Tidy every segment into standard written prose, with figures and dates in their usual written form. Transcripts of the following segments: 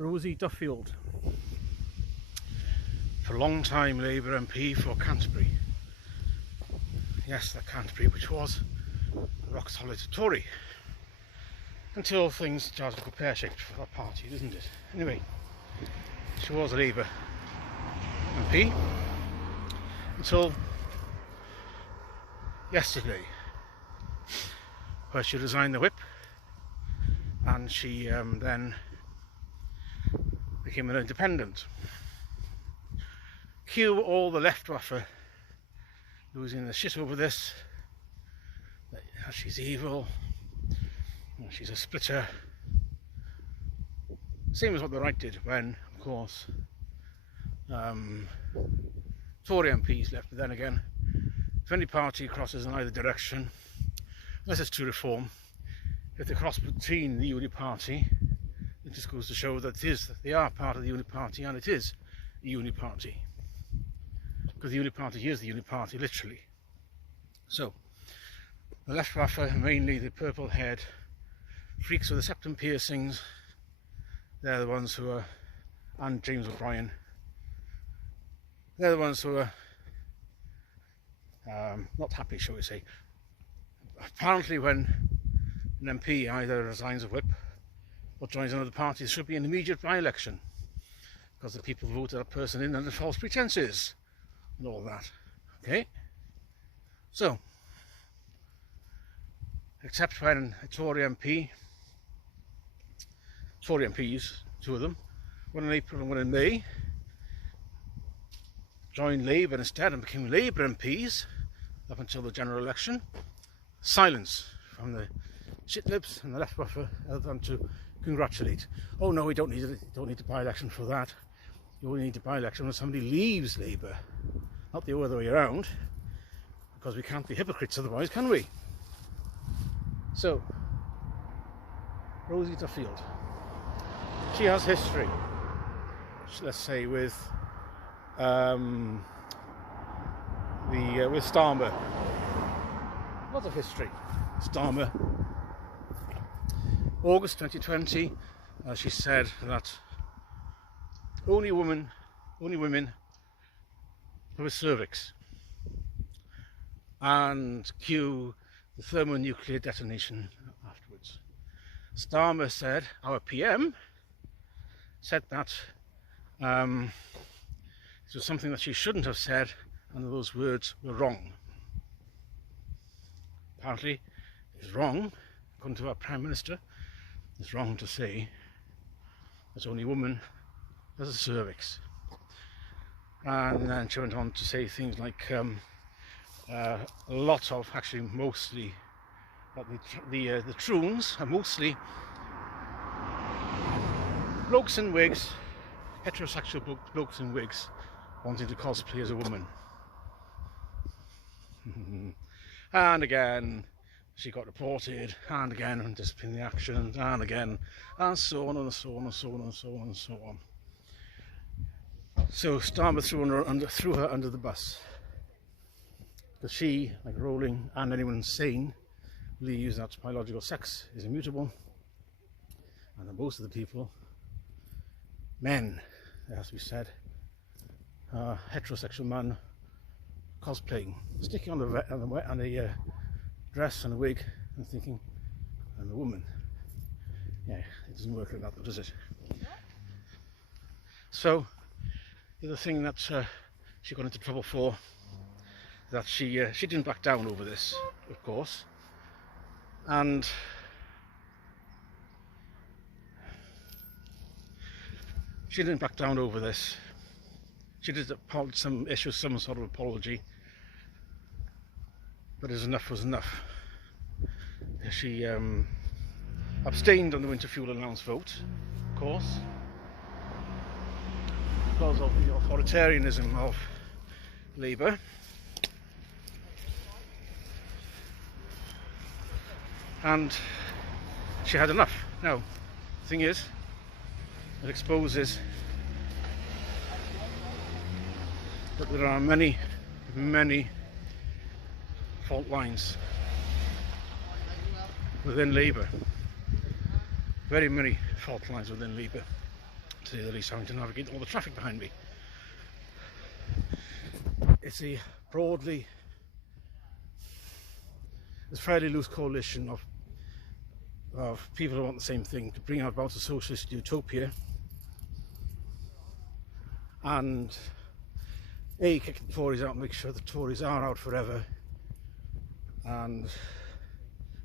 Rosie Duffield, for a long time Labour MP for Canterbury. Yes, that Canterbury, which was a rock solid Tory, until things started to go pear-shaped for that party, isn't it? Anyway, she was a Labour MP until yesterday, where she resigned the whip and she then became an independent. Cue all the left waffer losing the shit over this, that she's evil, she's a splitter. Same as what the right did when, of course, Tory MPs left. But then again, if any party crosses in either direction, unless it's to reform, if they cross between the Unity Party, it just goes to show that they are part of the Unity Party, and it is a Unity Party, because the Unity Party is the Unity Party, literally. So, the left waffer, mainly the purple-haired freaks with the septum piercings, they're the ones who are, and James O'Brien, they're the ones who are not happy, shall we say. Apparently when an MP either resigns a whip or joins another party, there should be an immediate by-election, because the people voted that person in under false pretences and all that. Okay? So, except when a Tory MPs, two of them, one in April and one in May, joined Labour instead and became Labour MPs up until the general election. Silence from the shitlips and the left waffer, other than to congratulate. Oh no, we don't need a by-election for that. You only need a by-election when somebody leaves Labour, not the other way around, because we can't be hypocrites otherwise, can we? So, Rosie Duffield, she has history, let's say, with Starmer. Lots of history. Starmer. August 2020, she said that only women have a cervix, and cue the thermonuclear detonation afterwards. Starmer said, our PM said that this was something that she shouldn't have said, and those words were wrong. Apparently, it's wrong, according to our Prime Minister, it's wrong to say that only woman has a cervix. And then she went on to say things like a lot of, actually mostly, that the troons are mostly blokes in wigs, heterosexual blokes in wigs, wanting to cosplay as a woman. And again, she got reported, and again on disciplinary action, and again, and so on and so on and so on and so on and so on. So Starmer threw her under the bus, because she, like Rowling and anyone sane, believes that biological sex is immutable, and that most of the people, men, it has to be said, heterosexual man cosplaying, sticking on a dress and a wig and thinking, I'm a woman. Yeah, it doesn't work like that, does it? So, the other thing that she got into trouble for, that she didn't back down over this, of course, and she didn't back down over this. She did issue some sort of apology, but as enough was enough. She abstained on the winter fuel allowance vote, of course, because of the authoritarianism of Labour. And she had enough. Now, the thing is, it exposes that there are many fault lines within Labour. Very many fault lines within Labour. to say the least, having to navigate all the traffic behind me. It's a broadly, there's a fairly loose coalition of people who want the same thing, to bring about a socialist utopia and kick the Tories out and make sure the Tories are out forever, and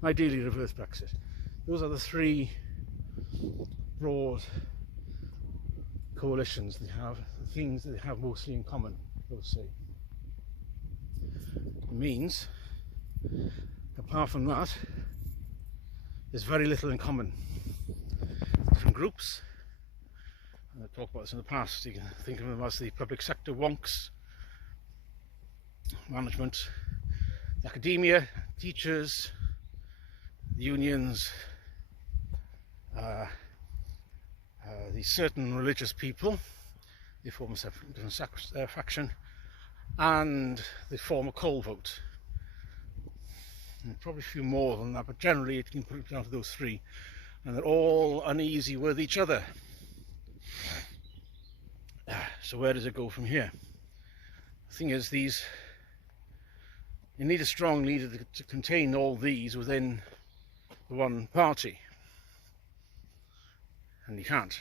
ideally reverse Brexit. Those are the three broad coalitions they have, the things that they have mostly in common, those say. It means, apart from that, there's very little in common. Different groups, and I've talked about this in the past, you can think of them as the public sector wonks, management, academia, teachers, unions, these certain religious people, they form a different faction, and they form a coal vote. And probably a few more than that, but generally it can put it down to those three, and they're all uneasy with each other. So where does it go from here? The thing is, you need a strong leader to contain all these within the one party, and you can't.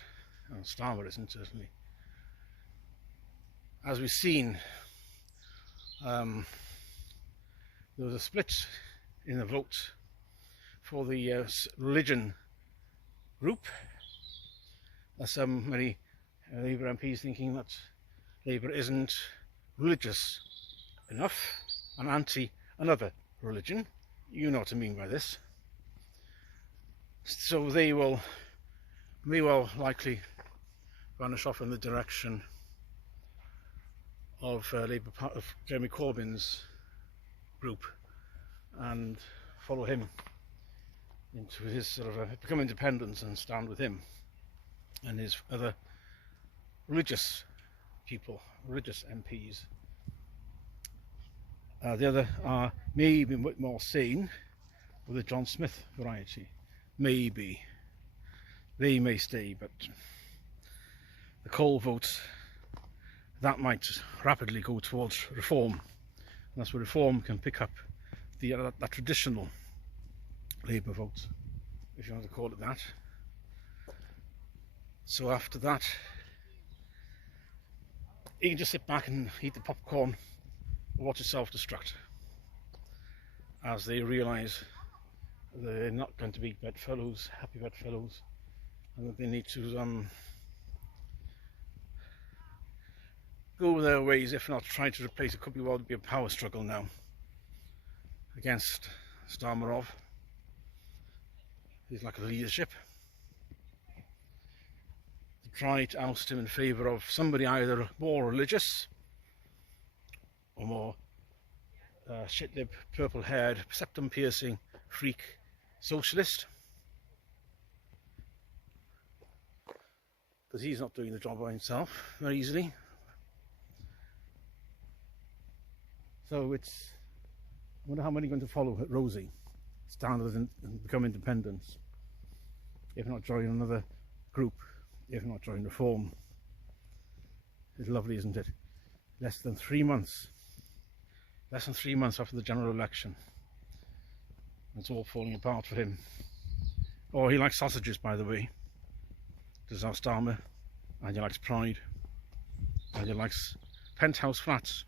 Well, Starmer isn't, certainly. As we've seen, there was a split in the vote for the religion group. There's many Labour MPs thinking that Labour isn't religious enough and anti another religion. You know what I mean by this. So they may well likely vanish off in the direction of of Jeremy Corbyn's group and follow him into his sort of become independent and stand with him and his other religious people, religious MPs. The other are maybe a bit more sane, with the John Smith variety. Maybe they may stay, but the coal vote, that might rapidly go towards reform, and that's where reform can pick up that traditional Labour vote, if you want to call it that. So after that, you can just sit back and eat the popcorn or watch it self-destruct as they realise they're not going to be bedfellows, happy bedfellows, and that they need to go their ways, if not try to replace it. Could be well to be a power struggle now against Starmer. His lack of leadership, to try to oust him in favour of somebody either more religious or more shitlib, purple-haired, septum-piercing freak socialist, because he's not doing the job by himself very easily. So I wonder how many are going to follow Rosie, stand with and become independents, if not join another group, if not join Reform. It's lovely, isn't it? Less than 3 months after the general election. It's all falling apart for him. Oh, he likes sausages, by the way. Does our Starmer, and he likes pride, and he likes penthouse flats.